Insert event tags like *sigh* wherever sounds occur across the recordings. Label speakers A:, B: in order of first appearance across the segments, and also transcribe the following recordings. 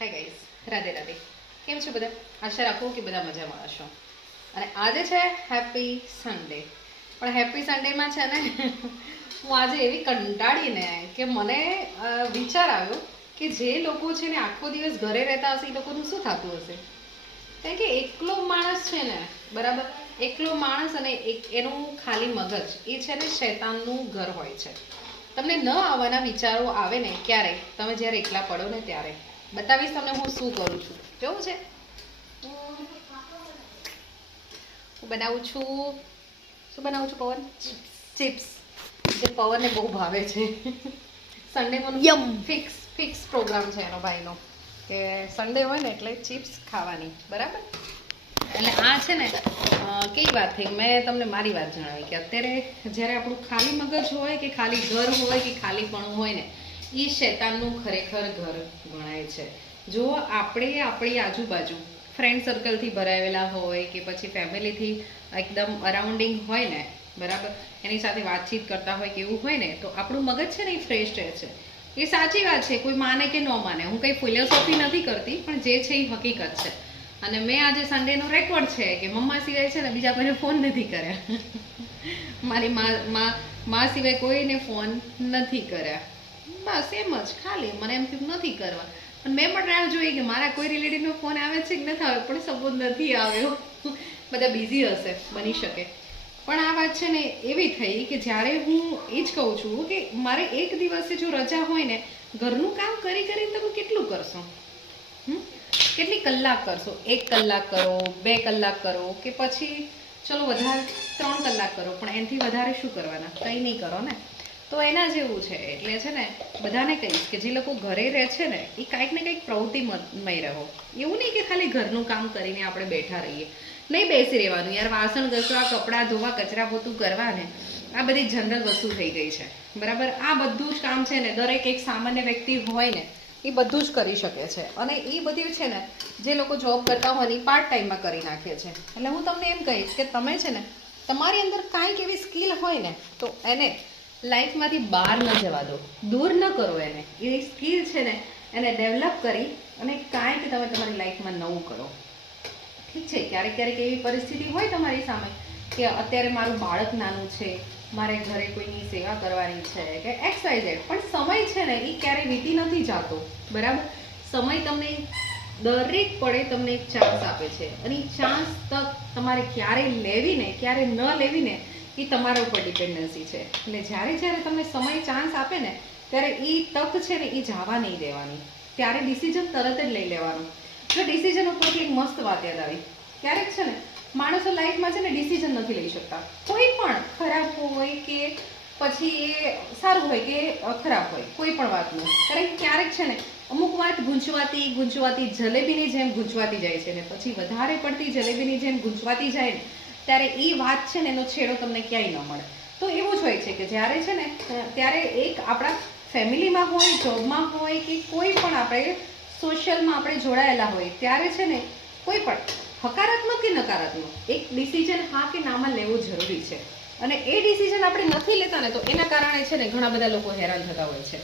A: Hi guys Radhe Radhe કેમ છો બધા? આશા રાખું કે બધા મજામાં હશો. અને આજે છે હેપી સન્ડે પણ હેપી સન્ડેમાં છે ને, હું આજે એવી કંટાળીને કે મને વિચાર આવ્યો કે જે લોકો છે ને આખો દિવસ ઘરે રહેતા હશે, એ લોકોનું શું થતું હશે? કારણ કે એકલો માણસ છે ને, બરાબર? એકલો માણસ અને એક, એનું ખાલી મગજ, એ છે ને શૈતાનનું ઘર હોય છે. તમને ન આવવાના વિચારો આવે ને ક્યારે તમે જ્યારે એકલા પડો ને ત્યારે. બતાવીશ તમને હું શું કરું છું. કેવું છે? હું બનાવું છું. શું બનાવું છું પવન? ચિપ્સ. જે પવનને બહુ ભાવે છે. સન્ડેમાં
B: યમ.
A: ફિક્સ ફિક્સ પ્રોગ્રામ છે એનો ભાઈનો. કે સન્ડે હોય ને એટલે ચિપ્સ ખાવાની. બરાબર? એટલે આ છે ને કઈ કેવી વાત થઈ? મેં તમને મારી વાત જણાવી કે અત્યારે જ્યારે આપણું ખાલી મગજ હોય કે ખાલી ઘર હોય કે ખાલીપણું હોય ને એ શૈતાનનું ખરેખર ઘર ગણાય છે. જો આપણે આપણી આજુબાજુ ફ્રેન્ડ સર્કલથી ભરાયેલા હોય કે પછી ફેમિલીથી એકદમ અરાઉન્ડિંગ હોય ને, બરાબર? એની સાથે વાતચીત કરતા હોય કે એવું હોય ને, તો આપણું મગજ છે ને એ ફ્રેશ રહે છે. એ સાચી વાત છે, કોઈ માને કે ન માને. હું કંઈ ફિલોસોફી નથી કરતી, પણ જે છે એ હકીકત છે. અને મેં આજે સન્ડેનો રેકોર્ડ છે કે મમ્મા સિવાય છે ને બીજા કોઈને ફોન નથી કર્યા. *laughs* મારી મા મા સિવાય કોઈને ફોન નથી કર્યા. બસ એમ જ, ખાલી મને એમ થયું નથી કરવા. પણ મેં પણ રાહ જોઈ કે મારા કોઈ રિલેટિવનો ફોન આવે છે કે નથી આવ્યો પણ સપોઝ નથી આવ્યો. બધા બિઝી હશે, બની શકે. પણ આ વાત છે ને, એવી થઈ કે જ્યારે હું એ જ કહું છું કે મારે એક દિવસે જો રજા હોય ને, ઘરનું કામ કરી કરીને તમે કેટલું કરશો? કેટલી કલાક કરશો? એક કલાક કરો, બે કલાક કરો કે પછી, ચલો વધારે, ત્રણ કલાક કરો, પણ એનાથી વધારે શું કરવાના? કંઈ નહીં કરો ને? તો એના જેવું છે. એટલે છે ને, બધાને કહીશ કે જે લોકો ઘરે રહે છે ને, એ કાંઈક ને કંઈક પ્રવૃત્તિમય રહો. એવું નહીં કે ખાલી ઘરનું કામ કરીને આપણે બેઠા રહીએ. નહીં બેસી રહેવાનું. યાર વાસણ ઘસવા કપડાં ધોવા, કચરા પોતું કરવા ને આ બધી જનરલ વસ્તુ થઈ ગઈ છે. બરાબર? આ બધું જ કામ છે ને, દરેક એક સામાન્ય વ્યક્તિ હોય ને, એ બધું જ કરી શકે છે. અને એ બધું છે ને, જે લોકો જોબ કરતા હોય એ પાર્ટ ટાઈમમાં કરી નાખે છે. એટલે હું તમને એમ કહીશ કે તમે છે ને, તમારી અંદર કાંઈક એવી સ્કિલ હોય ને, તો એને લાઈફમાંથી બહાર ન જવા દો. દૂર ન કરો એને. એ સ્કિલ છે ને, એને ડેવલપ કરી અને કાંઈક તમે તમારી લાઈફમાં નવું કરો. ઠીક છે, ક્યારેક ક્યારેક એવી પરિસ્થિતિ હોય તમારી સામે કે અત્યારે મારું બાળક નાનું છે, મારે ઘરે કોઈની સેવા કરવાની છે કે એક્સરસાઇઝ પણ સમય છે ને એ ક્યારેય વીતી નથી જતો. બરાબર? સમય તમને દરેક પડે તમને એક ચાન્સ આપે છે. અને એ ચાન્સ તક તમારે ક્યારે લેવી ને, ક્યારે ન લેવી ને એ તમારા ઉપર ડિપેન્ડન્સી છે. એટલે જ્યારે જ્યારે તમને સમય ચાન્સ આપે ને, ત્યારે એ તક છે ને એ જવા નહીં દેવાની. ત્યારે ડિસિઝન તરત જ લઈ લેવાનું. જો ડિસિઝન ઉપરથી એક મસ્ત વાત યાદ આવી. ક્યારેક છે ને, માણસો લાઈફમાં છે ને ડિસિઝન નથી લઈ શકતા. કોઈ પણ ખરાબ હોય કે પછી એ સારું હોય કે ખરાબ હોય, કોઈ પણ વાતનું કારણ કે ક્યારેક છે ને, અમુક વાત ગૂંચવાતી ગૂંચવાતી જલેબીની જેમ ગૂંચવાતી જાય છે ને, પછી વધારે પડતી જલેબીની જેમ ગૂંચવાતી જાય ને ત્યારે એ વાત છે ને એનો છેડો તમને ક્યાંય ન મળે. તો એવું જ હોય છે કે જ્યારે છે ને ત્યારે એક આપણા ફેમિલીમાં હોય જોબમાં હોય કે કોઈ પણ આપણે સોશિયલમાં આપણે જોડાયેલા હોય ત્યારે છે ને કોઈ પણ હકારાત્મક કે નકારાત્મક એક ડિસિઝન હા કે નામાં લેવું જરૂરી છે. અને એ ડિસિઝન આપણે નથી લેતા ને તો એના કારણે છે ને ઘણા બધા લોકો હેરાન થતા હોય છે.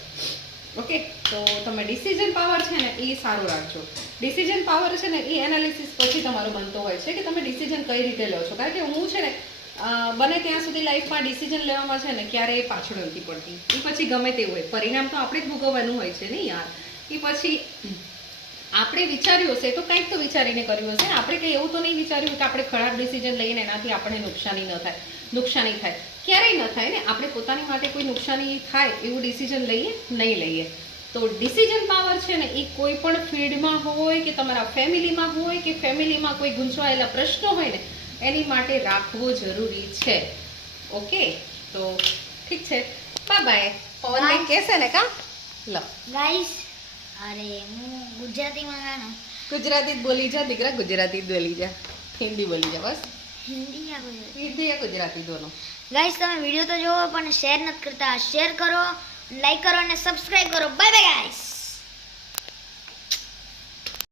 A: ઓકે તો તમે ડિસિઝન પાવર છે ને એ સારું રાખજો. ડિસિઝન પાવર છે ને એ એનાલિસિસ પછી તમારો બનતો હોય છે કે તમે ડિસિઝન કઈ રીતે લો છો? કારણ કે હું છે ને બને ત્યાં સુધી લાઈફમાં ડિસિઝન લેવામાં છે ને ક્યારેય પાછળ નથી પડતી. એ પછી ગમે તેવું હોય. પરિણામ તો આપણે જ ભોગવવાનું હોય છે ને યાર. એ પછી આપણે વિચાર્યું હશે તો કંઈક તો વિચારીને કર્યું હશે. આપણે કંઈ એવું તો નહીં વિચાર્યું કે આપણે ખરાબ ડિસિઝન લઈને એનાથી આપણને નુકસાની ન થાય. નુકસાની થાય. ક્યારેય ન થાય ને. આપણે પોતાની માટે કોઈ નુકસાની થાય એવું ડિસિઝન લઈએ નહીં લઈએ. તો ડિસિઝન પાવર છે ને એ કોઈ પણ ફિલ્ડમાં હોય કે તમારા ફેમિલીમાં હોય કે ફેમિલીમાં કોઈ ગૂંચવાયેલા પ્રશ્નો હોય ને એની માટે રાખવો જરૂરી છે. ઓકે? તો ઠીક છે. બા બાય પવન કંઈક કહેશે ને કા? લો.
B: ગાઈસ અરે હું ગુજરાતીમાં ગાનો.
A: ગુજરાતી જ બોલી જા દીકરા ગુજરાતી બોલી જા. હિન્દી બોલી જા બસ.
B: હિન્દી યા ગુજરાતી
A: હિન્દી યા ગુજરાતી દોનો.
B: ગાઈસ તમે વીડિયો તો જોવો પણ શેર નથી કરતા. શેર કરો લાઈક કરો અને સબસ્ક્રાઇબ કરો. Bye bye guys